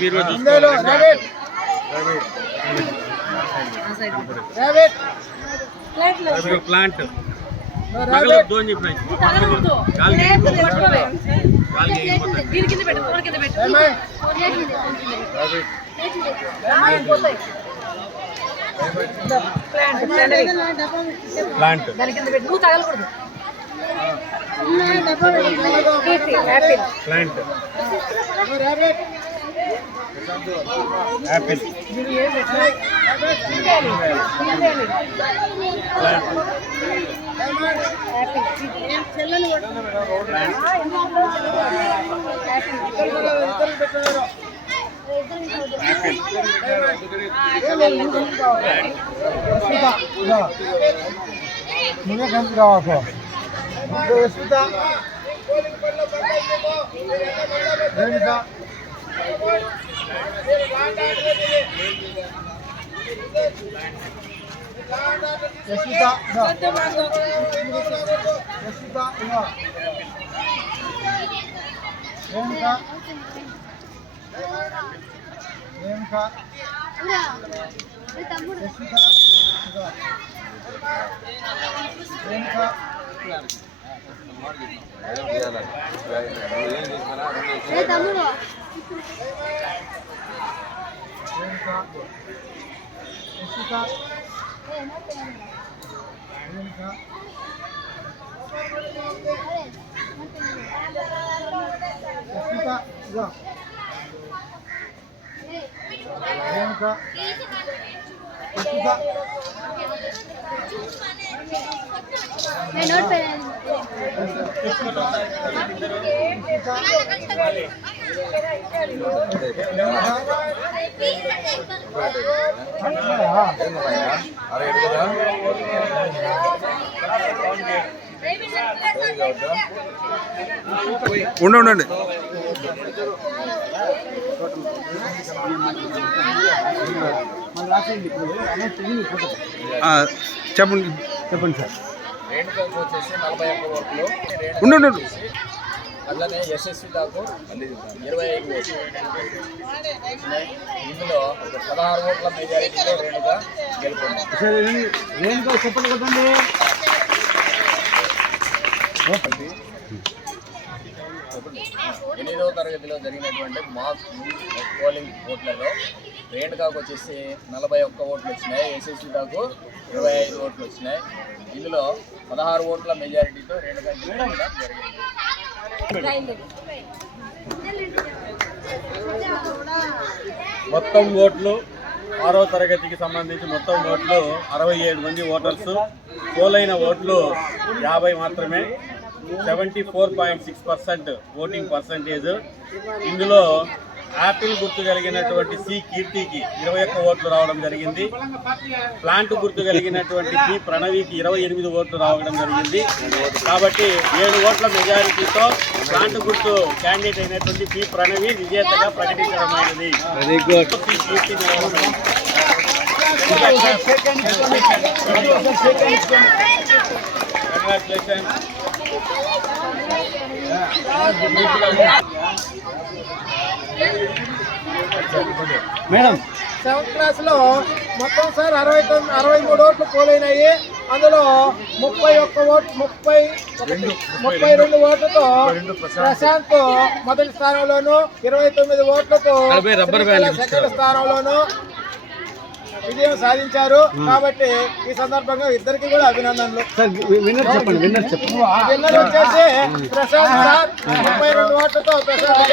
మీరు rabbit rabbit plant. చెప్పిన. దీని కింద పెట్టు ఫోన్ కింద పెట్టు. ప్లాంట్. Plant plant. దాని కింద పెట్టు. నువ్వు తగలకూడదు Keerthi, apple plant rabbit Apple ఇది ఏం పెట్టు? తీసేయాలి. తీసేయాలి. యాపిల్. చెల్లని కొట్టు. ఆ, ఎందుకు? యాపిల్. ఇద్దరు పెట్టారు నువ్వే కంపు కావాలి వస్తుందా రేణుకా యశ్విత యశ్విత ఇగో రేణుక ఉండండి ఉండండి చెప్పండి. చెప్పండి సార్. రేణుకాకు వచ్చేసి నలభై ఒక్క ఓట్లు. ఉండు. అట్లనే యశస్వి దాకు ఇరవై ఐదు ఓట్లు. ఇందులో ఒక పదహారు ఓట్ల మెజారిటీతో రేణుక గెలుపొందింది రేణుక చెప్పండి ఎనిమిదవ తరగతిలో జరిగినటువంటి మాక్ పోలింగ్ ఓట్లలో రేణుకాకు వచ్చేసి నలభై ఒక్క ఓట్లు వచ్చినాయి ఎస్ఎస్సి దాకు ఇరవై ఐదు ఓట్లు వచ్చినాయి. ఇందులో పదహారు ఓట్ల మెజారిటీతో రేణుకా జరిగింది. మొత్తం ఓట్లు ఆరో తరగతికి సంబంధించి మొత్తం ఓట్లు అరవై ఏడు మంది ఓటర్స్. పోలైన ఓట్లు యాభై మాత్రమే. Seventy four point six percent voting percentage ఇందులో యాపిల్ గుర్తు కలిగినటువంటి సి కీర్తికి ఇరవై ఒక్క ఓట్లు రావడం జరిగింది. ప్లాంట్ గుర్తు కలిగినటువంటి పి ప్రణవికి ఇరవై ఎనిమిది ఓట్లు రావడం జరిగింది. కాబట్టి ఏడు ఓట్ల మెజారిటీతో ప్లాంట్ గుర్తు క్యాండిడేట్ అయినటువంటి పి ప్రణవి విజేతగా ప్రకటించడమైనది కీర్తి మేడం. సెవెంత్ క్లాస్లో మొత్తం సార్ అరవై తొమ్మిది అరవై మూడు ఓట్లు పోలైనాయి. అందులో ముప్పై ఒక్క ఓట్లు ముప్పై ముప్పై రెండు ఓట్లతో ప్రశాంత్. మొదటి స్థానంలోను ఇరవై తొమ్మిది ఓట్లతో సెకండ్ స్థానంలోను విజయం సాధించారు. కాబట్టి ఈ సందర్భంగా ఇద్దరికి కూడా అభినందనలు. విన్నర్ చెప్పండి విన్నర్ చెప్పండి. విన్నర్ వచ్చేసి ప్రశాంత్ సార్ ముప్పై రెండు ఓట్లతో ప్రశాంత్